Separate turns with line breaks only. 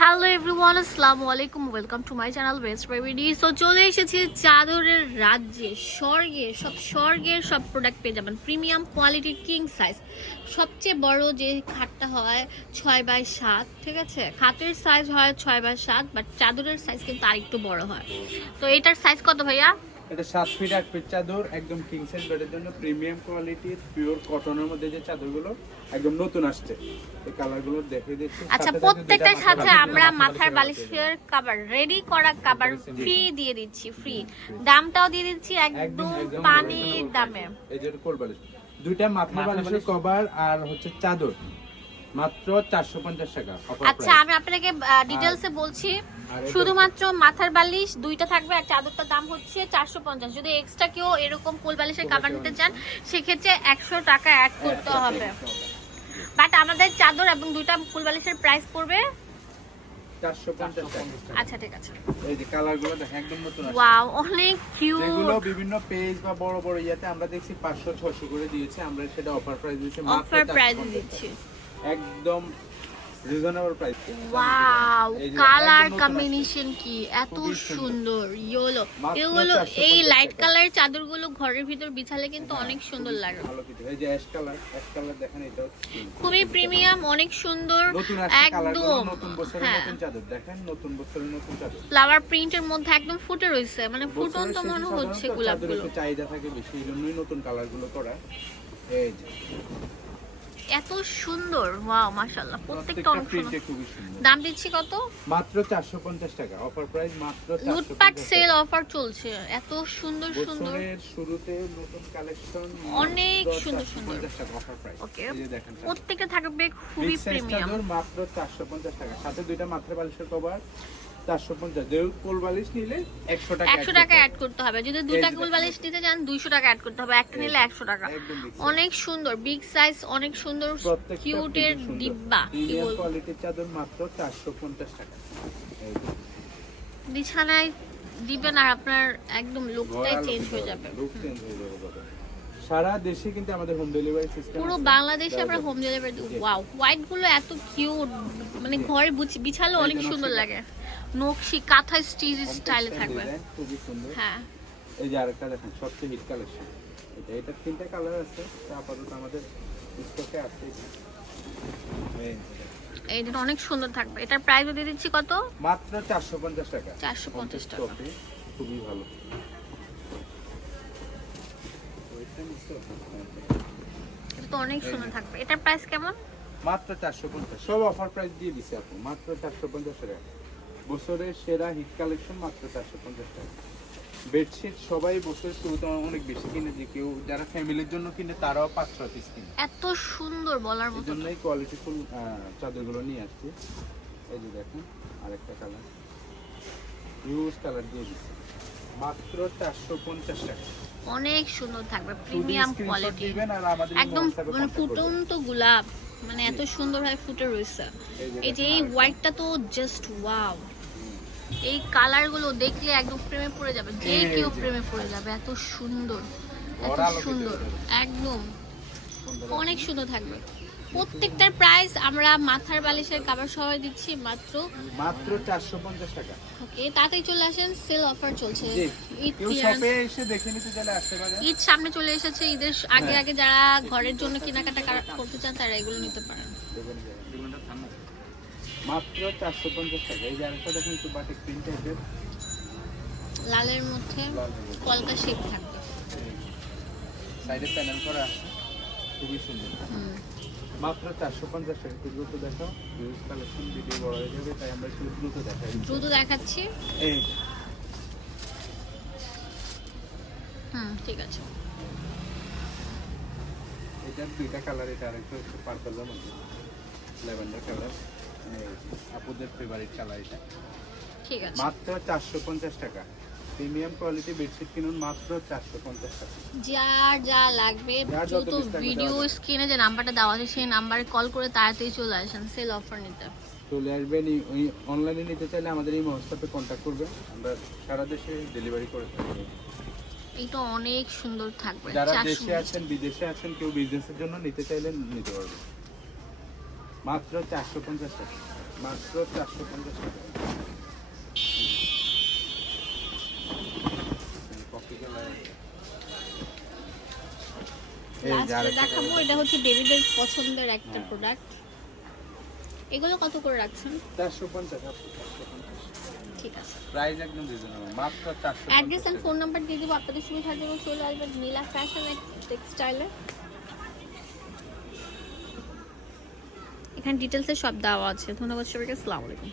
Hello everyone আসসালামু আলাইকুম welcome to my channel west বেবিডি so চলে এসেছি চাদরের রাজ্যে। স্বর্গে, সব স্বর্গের সব প্রোডাক্ট পেয়ে যাবেন। প্রিমিয়াম কোয়ালিটির কিং সাইজ সবচেয়ে বড় যে খাটটা হয় ছয় বাই সাত, ঠিক আছে? খাটের সাইজ হয় ছয় বাই সাত বাট চাদরের সাইজ কিন্তু আরেকটু বড় হয়। তো এটার সাইজ কত ভাইয়া?
এটা সাত ফিট আট ফিট চাদর একদম কিং সাইজ বেডের জন্য প্রিমিয়াম কোয়ালিটির পিওর কটনের মধ্যে যে চাদরগুলো একদম নতুন আসছে। এই কালারগুলো দেখে দিচ্ছি
আচ্ছা প্রত্যেকটার সাথে আমরা মাথার বালিশের কাভার রেডি করা কাভার ফ্রি দিয়ে দিচ্ছি ফ্রি দামটাও দিয়ে দিচ্ছি একদম পানির দামে।
এই যে কোল বালিশ। দুইটা মাথার বালিশের কভার আর হচ্ছে চাদর। মাত্র চারশো পঞ্চাশ টাকা
আচ্ছা আমি আপনাকে ডিটেলসে বলছি। শুধুমাত্র মাথার বালিশ দুইটা থাকবে আর চাদরটার দাম হচ্ছে চারশো পঞ্চাশ। যদি এক্সট্রা কেউ এরকম কোল বালিশের কাভার নিতে চান সেক্ষেত্রে একশো টাকা অ্যাড করতে হবে। বাট আমাদের চাদর এবং দুইটা কোল বালিশের প্রাইস পড়বে আচ্ছা ঠিক আছে।
এই যে কালারগুলো দেখেন একদম নতুন আসছে।
ওয়াও অনেক
বিভিন্ন পেজ বা বড় বড় ইয়াতে আমরা দেখছি করে দিয়েছে। আমরা সেটা অফার প্রাইস দিচ্ছি মাত্র
অফার প্রাইস দিচ্ছি।
একদম
ওয়াও কালার কম্বিনেশন কি? এত
সুন্দর।
ইয়েলো এগুলো এই লাইট
টাকা।
কালার চাদরগুলো ঘরের ভিতর বিছালে কিন্তু অনেক সুন্দর লাগে।
এই যে অ্যাশ কালার অ্যাশ কালার দেখেন এটা
খুবই প্রিমিয়াম অনেক সুন্দর একদম।
নতুন বছরের
হ্যাঁ।
নতুন চাদর। দেখেন নতুন বছরের নতুন চাদর।
ফ্লাওয়ার প্রিন্টের মধ্যে একদম ফুটে রয়েছে মানে ফুটন্ত মনে হচ্ছে গোলাপগুলো।
চাহিদা থাকে বেশি এই জন্যই নতুন কালারগুলো করা। এই যে।
এত সুন্দর ওয়াও মাশাআল্লাহ প্রত্যেকটা অনেক সুন্দর। দাম দিচ্ছি কত?
মাত্র 450 টাকা অফার প্রাইস মাত্র 450
লুটপাট সেল অফার চলছে এত সুন্দর সুন্দর।
শুরুতে নতুন কালেকশন
অনেক সুন্দর সুন্দর।
অফার প্রাইস
ওকে প্রত্যেকটা থাকবে খুবই প্রিমিয়াম
মাত্র 450 টাকা সাথে দুইটা মাত্র বালিশের কভার 450 যেহেতু কোল বালিশ নিলে 100 টাকা
একশো টাকা অ্যাড করতে হবে। যদি দুটা
এই
বালিশ নিতে চান দুইশো টাকা অ্যাড করতে হবে। একটা নিলে একশো টাকা।
হবে। একদম big size।
অনেক সুন্দর বিগ সাইজ অনেক সুন্দর। কিউটের ডিব্বা কি
প্রিমিয়াম
বলব?
কোয়ালিটির চাদর মাত্র 450 টাকা।
বিছানায় দিবেন আর আপনার একদম লুকটাই চেঞ্জ হয়ে যাবে।
হয়ে সারা দেশে কিন্তু আমাদের হোম ডেলিভারি সিস্টেম
পুরো বাংলাদেশে আমরা হোম ডেলিভারি ওয়াও হোয়াইটগুলো এত কিউট মানে ঘরে বিছালে অনেক সুন্দর লাগে। নকশি কাঁথা স্টিচ স্টাইলে থাকবে।
খুবই সুন্দর।
হ্যাঁ।
এই যে আরেকটা দেখেন সবচেয়ে হিট কালেকশন এটা এটা তিনটা কালার আছে তা আপাতত আমাদের স্টকে আছে
এইটা অনেক সুন্দর থাকবে। এটার প্রাইস দিয়ে দিচ্ছি কত?
মাত্র চারশো পঞ্চাশ টাকা।
450 টাকা।
খুবই ভালো।
এটা তো অনেক সুন্দর থাকবে। এটার প্রাইস কেমন?
মাত্র চারশো পঞ্চাশ। সব অফার প্রাইস দিয়ে দিছে আপু মাত্র চারশো পঞ্চাশ টাকা। বছরের সেরা হিট কালেকশন মাত্র চারশো পঞ্চাশ টাকা। বেডশিট সবাই বছরের শুরুতে অনেক বেশি কিনে যে কেউ যারা ফ্যামিলির জন্য কিনে তারাও পাঁচ ছয় পিস কিনে।
এত সুন্দর বলার মতো।
জন্যই কোয়ালিটিফুল চাদরগুলো নিয়ে আসছি। এই যে দেখুন আরেকটা কালার ইউজ কালার দিয়ে দিচ্ছি। মাত্র চারশো পঞ্চাশ টাকা।
অনেক সুন্দর থাকবে প্রিমিয়াম কোয়ালিটি একদম মানে। ফুটন্ত গোলাপ মানে এত সুন্দর ভাবে ফুটে রয়েছে।
এই যে
এই হোয়াইটটা তো জাস্ট ওয়াও এই কালারগুলো দেখলে একদম প্রেমে পড়ে যাবে যে কেউ প্রেমে পড়ে যাবে এত সুন্দর এত সুন্দর একদম। অনেক সুন্দর থাকবে। প্রত্যেকটার প্রাইস আমরা মাথার বালিশের কাবার সহ দিচ্ছি মাত্র
মাত্র চারশো পঞ্চাশ টাকা।
ওকে তাড়াতাড়ি চলে আসেন সেল অফার চলছে।
এসে দেখে নিতে আসতে পারেন।
ঈদ সামনে চলে এসেছে ঈদের আগে
হ্যাঁ।
আগে যারা ঘরের জন্য কেনাকাটা করতে চান তারা এগুলো নিতে পারেন।
মাত্র চারশো পঞ্চাশ টাকা। এই যে আরেকটা দেখুন একটু বাটিক প্রিন্ট টাইপের
লালের মধ্যে কলকা শেপ থাকবে।
সাইডে প্যানেল করা আছে খুবই সুন্দর। মাত্র চারশো পঞ্চাশ টাকা। একটু দ্রুত দেখো ইউজ কালেকশন ভিডিও বড় হয়ে যাবে তাই আমরা একটু দ্রুত দেখাই।
দ্রুত দেখাচ্ছি?
এই
হুম ঠিক আছে।
এটার দুইটা কালার এটা আরেকটা হচ্ছে পার্পলের মধ্যে। ল্যাভেন্ডার কালার আপুদের ফেভারিট কালার এটা।
ঠিক আছে।
মাত্র চারশো পঞ্চাশ টাকা। প্রিমিয়াম কোয়ালিটি বেডশিট কিনুন মাত্র চারশো পঞ্চাশ টাকা।
যার যা লাগবে দ্রুত ভিডিও স্ক্রিনে যে নাম্বারটা দেওয়া আছে সেই নাম্বারে কল করে তাড়াতাড়ি চলে আসেন সেল অফার নিতে।
চলে আসবেন অনলাইনে নিতে চাইলে আমাদের এই মহস্তাপে কন্ট্যাক্ট করবেন। আমরা সারা দেশে ডেলিভারি করে থাকি।
এটা অনেক সুন্দর থাকবে
যারা দেশে আছেন বিদেশে আছেন কেউ বিজনেসের জন্য নিতে চাইলে নিতে পারবেন। মাত্র চারশো পঞ্চাশ টাকা। মাত্র চারশো পঞ্চাশ টাকা।
দেখাবো এটা হচ্ছে বেবিদের পছন্দের একটা
হ্যাঁ।
প্রোডাক্ট এগুলো কত করে রাখছেন। ঠিক আছে।
প্রাইস একদম রিজনেবল মাত্র চারশো
অ্যাড্রেস ফোন নাম্বার দিয়ে দেবো আপনাদের সুবিধার জন্য চলে আসবেন নীলা ফ্যাশন টেক্সটাইলে এখানে ডিটেলসে সব দেওয়া আছে। ধন্যবাদ সবাইকে আসসালামু আলাইকুম।